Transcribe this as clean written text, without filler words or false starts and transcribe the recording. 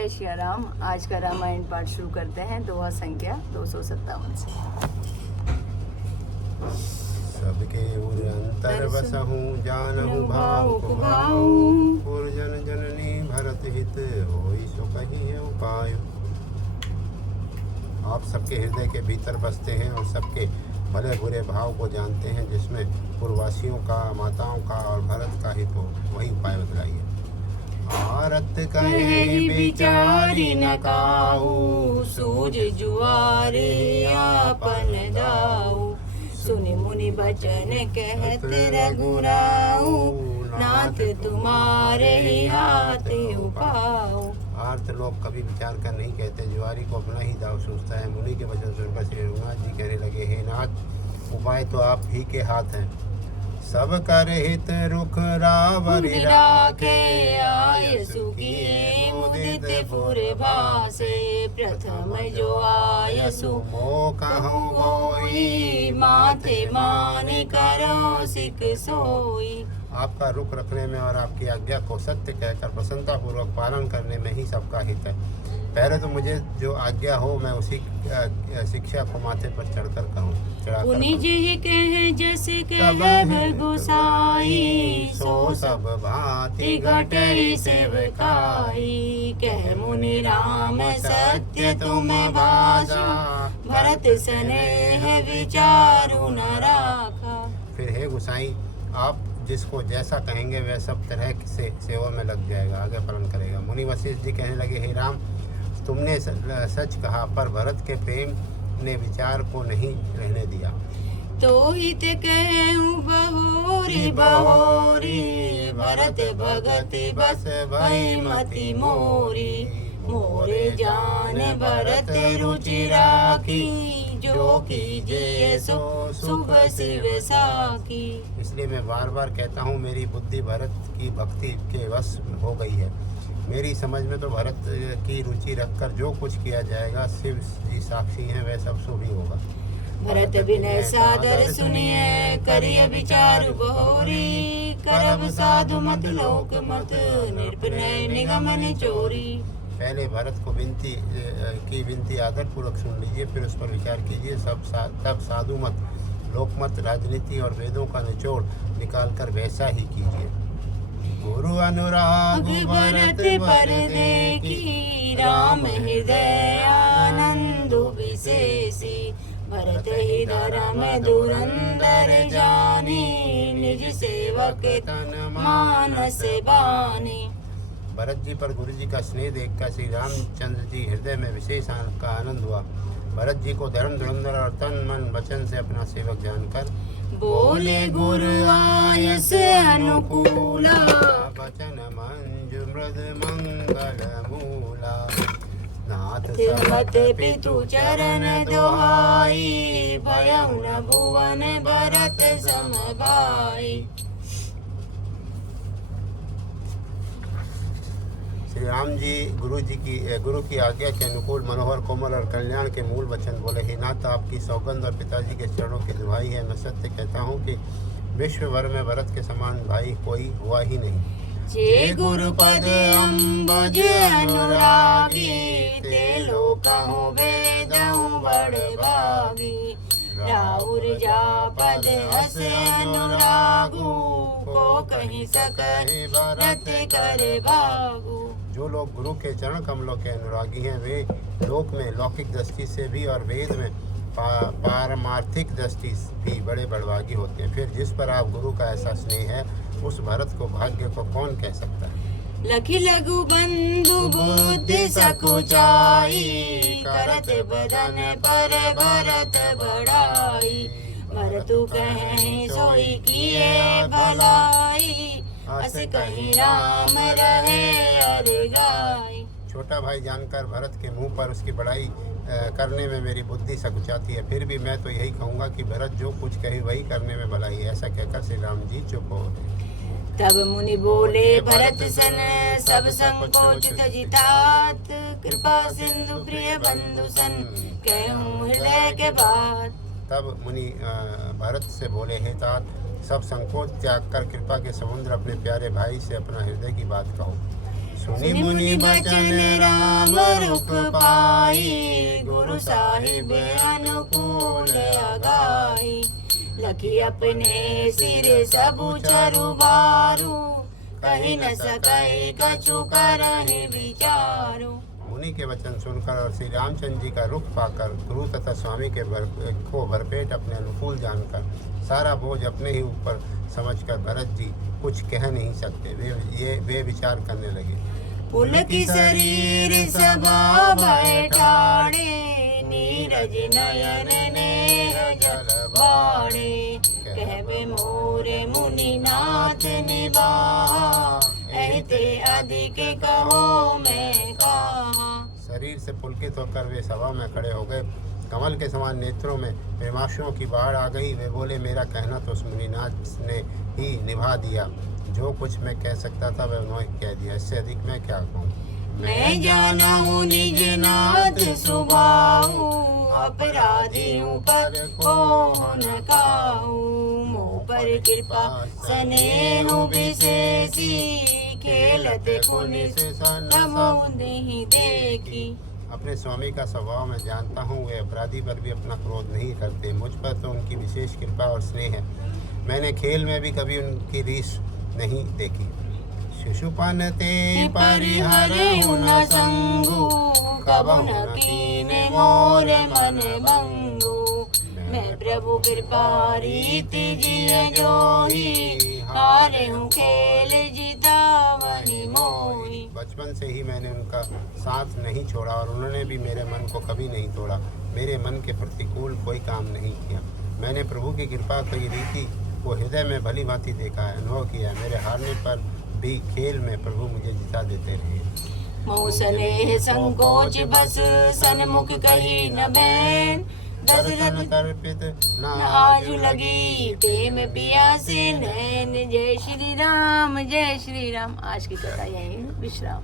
जय श्री राम। आज का रामायण पाठ शुरू करते हैं। दोहा संख्या 257 से। सबके उर अंतर बसहूँ जानहु भावुक भाऊ, पुरजन जननी भरत हित होई सो कहिए उपाय। आप सबके हृदय के भीतर बसते हैं और सबके भले बुरे भाव को जानते हैं, जिसमें पूर्ववासियों का, माताओं का और भरत का हित हो, वही उपाय बतलाइए। आरत कहे विचारी न काहू, सूझ जुआरे आपन दाऊ। सुनि मुनि बचन कहत रघुराऊ, नाथ तुम्हारे हाथ उपाऊ। आर्त लोग कभी विचार कर नहीं कहते, जुआरी को अपना ही दाव सोचता है। मुनि के वचन सुनकर श्री रघुनाथ जी कहने लगे, हे नाथ, उपाय तो आप ही के हाथ हैं। सब कर हित रुख रावरि राखे, आय सुखिए मुदित पुर भासे। प्रथम जो आयसु मोह कहूँ होई, माथे मान करो सिख सोई। आपका रुख रखने में और आपकी आज्ञा को सत्य कहकर प्रसन्नतापूर्वक पालन करने में ही सबका हित है। पहले तो मुझे जो आज्ञा हो मैं उसी शिक्षा को माथे पर चढ़कर कहूँ। निज ही कहे जैसे कहे गोसाई, सो सब भांति घटई सेवकाई। कह मुनि राम सत्य तुम भाषा, भरत स्नेह विचारु न राखा। फिर हे गोसाई, आप जिसको जैसा कहेंगे वह सब तरह से सेवा में लग जाएगा, आगे पालन करेगा। मुनि वशिष्ठ जी कहने लगे, हे राम, तुमने सच कहा, पर भरत के प्रेम ने विचार को नहीं रहने दिया। तो हित कहूँ बहोरी बहोरी, भरत भगत बस भई मति मोरी। मोरे जान भरत रुचि राखी, जो कीजिए सो शुभ शिव साखी। इसलिए मैं बार बार कहता हूँ, मेरी बुद्धि भरत की भक्ति के वश हो गई है। मेरी समझ में तो भरत की रुचि रखकर जो कुछ किया जाएगा, शिव जी साक्षी हैं, वह सब शुभ ही होगा। भरत विनय सादर सुनिए, करिय विचार बहोरी। करब साधु मत लोक मत, निर्भय निगमन चोरी। पहले भरत को विनती आदर पूर्वक सुन लीजिए, फिर उस पर विचार कीजिए। तब साधु मत, लोकमत, राजनीति और वेदों का निचोड़ निकाल कर वैसा ही कीजिए। गुरु अनुराग भरत पर देखी, राम हृदय आनंद विशेषी। भरत ही धर्म धुरंधर जानी, निज सेवक तन मानस बानी। भरत जी पर गुरु जी का स्नेह देखकर श्री रामचंद्र जी हृदय में विशेष का आनंद हुआ। भरत जी को धर्म धुरंधर और तन मन वचन से अपना सेवक जानकर बोले गुरु आयस अनुकूला, वचन मंजु मृद मंगल मूला। नाथ मत पितु चरण दोहाई, भयउ न भुवन भरत सम भाई। श्री राम जी गुरु की आज्ञा के अनुकूल मनोहर, कोमल और कल्याण के मूल वचन बोले। हे नाथ, आपकी सौगंध और पिताजी के चरणों की दुहाई है। मैं सत्य कहता हूँ कि विश्व भर में भरत के समान भाई कोई हुआ ही नहीं। जे गुरु पद अम्बुज अनुरागी, ते लोकहु वेदहु बड़ भागी। राउर जा पद हस अनुरागु, को कहीं सकहि भरत कर भागु। जो लोग गुरु के चरण कमलों के अनुरागी हैं, वे लोक में लौकिक दृष्टि से भी और वेद में पारमार्थिक दृष्टि भी बड़े बड़भागी होते हैं। फिर जिस पर आप गुरु का ऐसा स्नेह है, उस भरत को भाग्य को कौन कह सकता है। लखि लघु बंधु बुद्धि सकुचाई, करत बदन पर भरत बढ़ाई। भरतु कहीं सोई किए भलाई, अस कहीं राम रहे अर गाई। छोटा भाई जानकर भरत के मुंह पर उसकी बड़ाई करने में मेरी बुद्धि सकुचाती है। फिर भी मैं तो यही कहूँगा कि भरत जो कुछ कहे वही करने में भलाई है। ऐसा कहकर श्री राम जी चुप हो गए। तब मुनि बोले भरत सन, सब संकोच तजितात। कृपा सिंधु प्रिय बंधु सन, कहूँ हृदय के बात। तब मुनि भरत से बोले, हे तात, सब संकोच त्याग कर कृपा के समुद्र अपने प्यारे भाई से अपना हृदय की बात कहो। सुनि मुनि बचन राम रुख पाई, गुरु साहिब अनुकूल अगाई। लखी अपने सिर सबु चरु बारू, कही न सके कछु करहि विचारू। मुनि के वचन सुनकर और श्री रामचंद्र जी का रुख पाकर गुरु तथा स्वामी के को भरपेट अपने अनुकूल जानकर सारा बोझ अपने ही ऊपर समझकर भरत जी कुछ कह नहीं सकते। वे विचार करने लगे। पुलकी शरीर सभा बैठाड़े, नीरज नयन नेह जल बाड़े। कहवे मोरे मुनि नाथ निबाहा, ऐते अधिक कहो मैं कहा। शरीर से पुलकित होकर वे सभा में खड़े हो गए। कमल के समान नेत्रों में प्रेमाश्रुओं की बाढ़ आ गई। वे बोले, मेरा कहना तो उस मुनिनाथ ने ही निभा दिया। जो कुछ मैं कह सकता था वह उन्होंने कह दिया, इससे अधिक मैं क्या कहूँ। मैं जाना हूँ निज नाथ सुभाऊ, अपराधी हूँ पर को न काहू। मोह पर कृपा स्नेह विशेषी, खेलते पुण्य नहीं देखी। अपने स्वामी का स्वभाव मैं जानता हूँ, वे अपराधी पर भी अपना क्रोध नहीं करते। मुझ पर तो उनकी विशेष कृपा और स्नेह है। मैंने खेल में भी कभी उनकी रीस नहीं देखी। शिशुपान ते परिहरहु न संगु, कबहु न कीने मोर मन भंगु। मैं प्रभु कृपा रीति जिय जोही, हारे हूँ खेल जीता वही मोही। बचपन से ही मैंने उनका साथ नहीं छोड़ा और उन्होंने भी मेरे मन को कभी नहीं तोड़ा। मेरे मन के प्रतिकूल कोई काम नहीं किया। मैंने प्रभु की कृपा की रीति को हृदय में भली भांति देखा है, अनुभव किया है। मेरे हारने पर भी खेल में प्रभु मुझे जिता देते रहे। मोह स्नेह संकोच बस सन्मुख कही न बैन, दशरथ तर्पित न आजु लगी प्रेम पियासे नैन। जय श्री राम, जय श्री राम। आज की कथा यहीं विश्राम।